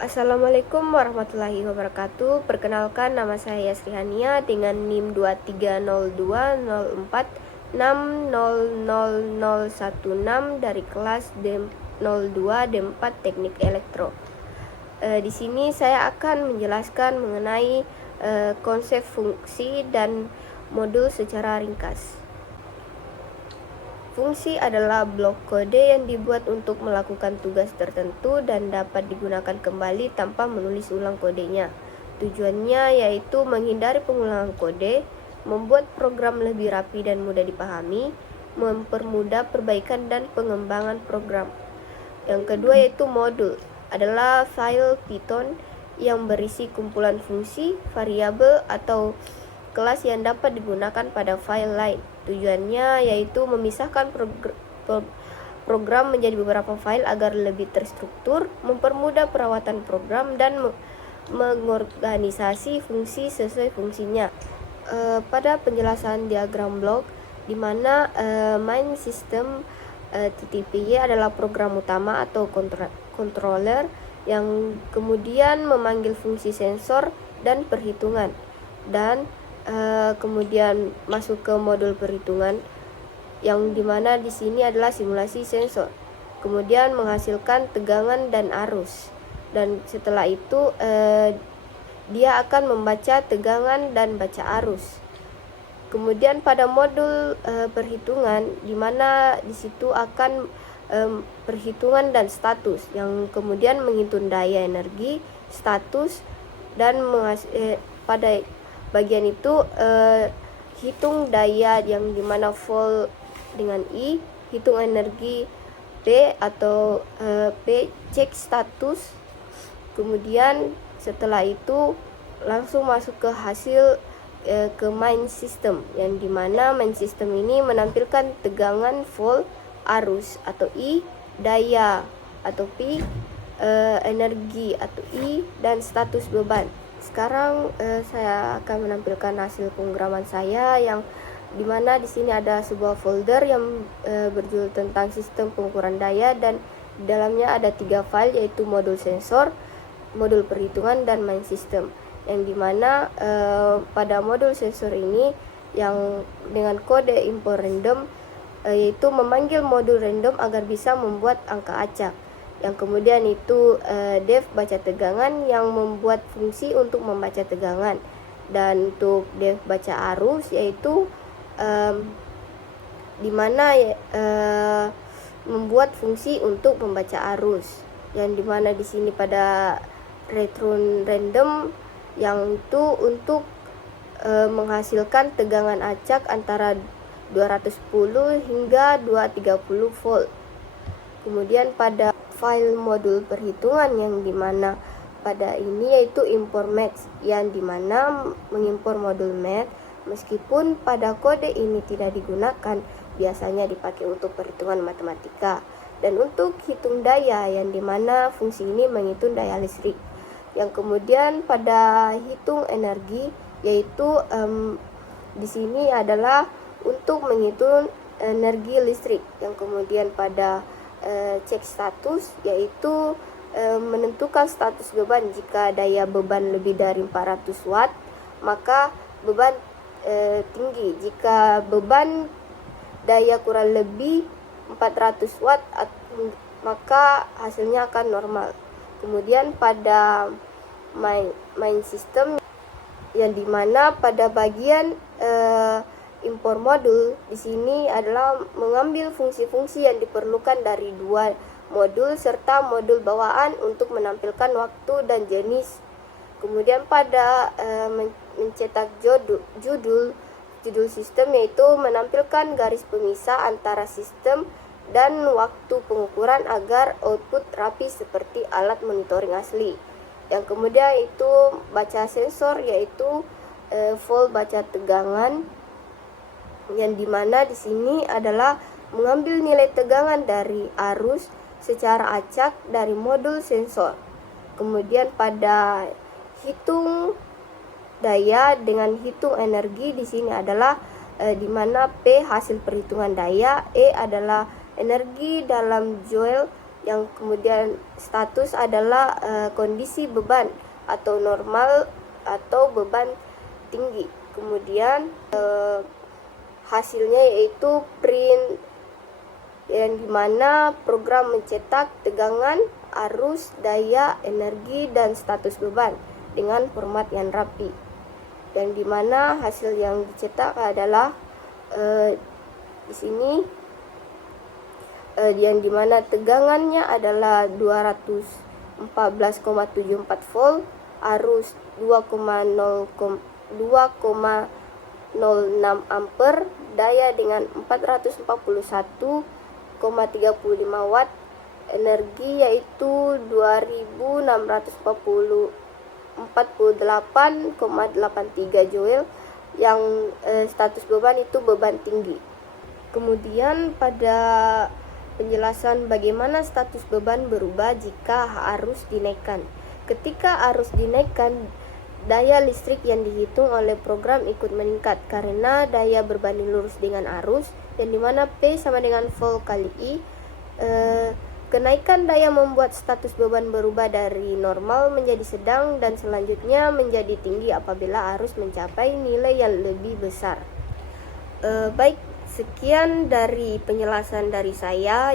Assalamualaikum warahmatullahi wabarakatuh. Perkenalkan, nama saya Yasri Hania dengan NIM 230204600016 dari kelas D02 D4 Teknik Elektro. Di sini saya akan menjelaskan mengenai konsep fungsi dan modul secara ringkas. Fungsi adalah blok kode yang dibuat untuk melakukan tugas tertentu dan dapat digunakan kembali tanpa menulis ulang kodenya. Tujuannya yaitu menghindari pengulangan kode, membuat program lebih rapi dan mudah dipahami, mempermudah perbaikan dan pengembangan program. Yang kedua yaitu modul, adalah file Python yang berisi kumpulan fungsi, variabel, atau kelas yang dapat digunakan pada file lain. Tujuannya yaitu memisahkan program menjadi beberapa file agar lebih terstruktur, mempermudah perawatan program, dan mengorganisasi fungsi sesuai fungsinya. Pada penjelasan diagram blok, di mana main system TTPY adalah program utama atau controller yang kemudian memanggil fungsi sensor dan perhitungan, dan kemudian masuk ke modul perhitungan yang dimana di sini adalah simulasi sensor, kemudian menghasilkan tegangan dan arus, dan setelah itu dia akan membaca tegangan dan baca arus. Kemudian pada modul perhitungan, di mana di situ akan perhitungan dan status, yang kemudian menghitung daya energi, status, dan pada bagian itu hitung daya yang dimana volt dengan I, hitung energi P atau P, cek status. Kemudian setelah itu langsung masuk ke hasil ke main system, yang dimana main system ini menampilkan tegangan, volt, arus atau I, daya atau P, energi atau I, dan status beban. Sekarang saya akan menampilkan hasil pemrograman saya, yang dimana di sini ada sebuah folder yang berjudul tentang sistem pengukuran daya, dan di dalamnya ada 3 file, yaitu modul sensor, modul perhitungan, dan main system. Yang dimana pada modul sensor ini yang dengan kode import random, yaitu memanggil modul random agar bisa membuat angka acak. Yang kemudian itu def baca tegangan yang membuat fungsi untuk membaca tegangan, dan untuk def baca arus yaitu dimana membuat fungsi untuk membaca arus, yang dimana di sini pada return random yang itu untuk menghasilkan tegangan acak antara 210 hingga 230 volt. Kemudian pada file modul perhitungan, yang dimana pada ini yaitu import math, yang dimana mengimpor modul math meskipun pada kode ini tidak digunakan, biasanya dipakai untuk perhitungan matematika, dan untuk hitung daya, yang dimana fungsi ini menghitung daya listrik. Yang kemudian pada hitung energi, yaitu di sini adalah untuk menghitung energi listrik. Yang kemudian pada cek status, yaitu menentukan status beban. Jika daya beban lebih dari 400 watt, maka beban tinggi. Jika beban daya kurang lebih 400 watt, maka hasilnya akan normal. Kemudian pada main system, yang dimana pada bagian import modul di sini adalah mengambil fungsi-fungsi yang diperlukan dari 2 modul serta modul bawaan untuk menampilkan waktu dan jenis. Kemudian pada mencetak judul sistem, yaitu menampilkan garis pemisah antara sistem dan waktu pengukuran agar output rapi seperti alat monitoring asli. Yang kemudian itu baca sensor, yaitu volt baca tegangan, yang dimana di sini adalah mengambil nilai tegangan dari arus secara acak dari modul sensor. Kemudian pada hitung daya dengan hitung energi, di sini adalah dimana P hasil perhitungan daya, E adalah energi dalam joule, yang kemudian status adalah kondisi beban atau normal atau beban tinggi. Kemudian hasilnya yaitu print, yang dimana program mencetak tegangan, arus, daya, energi, dan status beban dengan format yang rapi, yang dimana hasil yang dicetak adalah di sini yang dimana tegangannya adalah 214,74 volt, arus 2,06 ampere, daya dengan 441,35 watt, energi yaitu 2648,83 joule, yang status beban itu beban tinggi. Kemudian pada penjelasan bagaimana status beban berubah jika arus dinaikkan. Ketika arus dinaikkan, daya listrik yang dihitung oleh program ikut meningkat karena daya berbanding lurus dengan arus, yang dimana P sama dengan volt kali I. Kenaikan daya membuat status beban berubah dari normal menjadi sedang dan selanjutnya menjadi tinggi apabila arus mencapai nilai yang lebih besar. Baik, sekian dari penjelasan dari saya.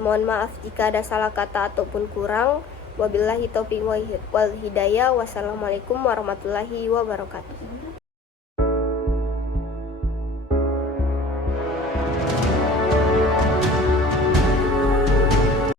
Mohon maaf jika ada salah kata ataupun kurang. Wabillahi taufiq wal hidayah. Wassalamualaikum warahmatullahi wabarakatuh.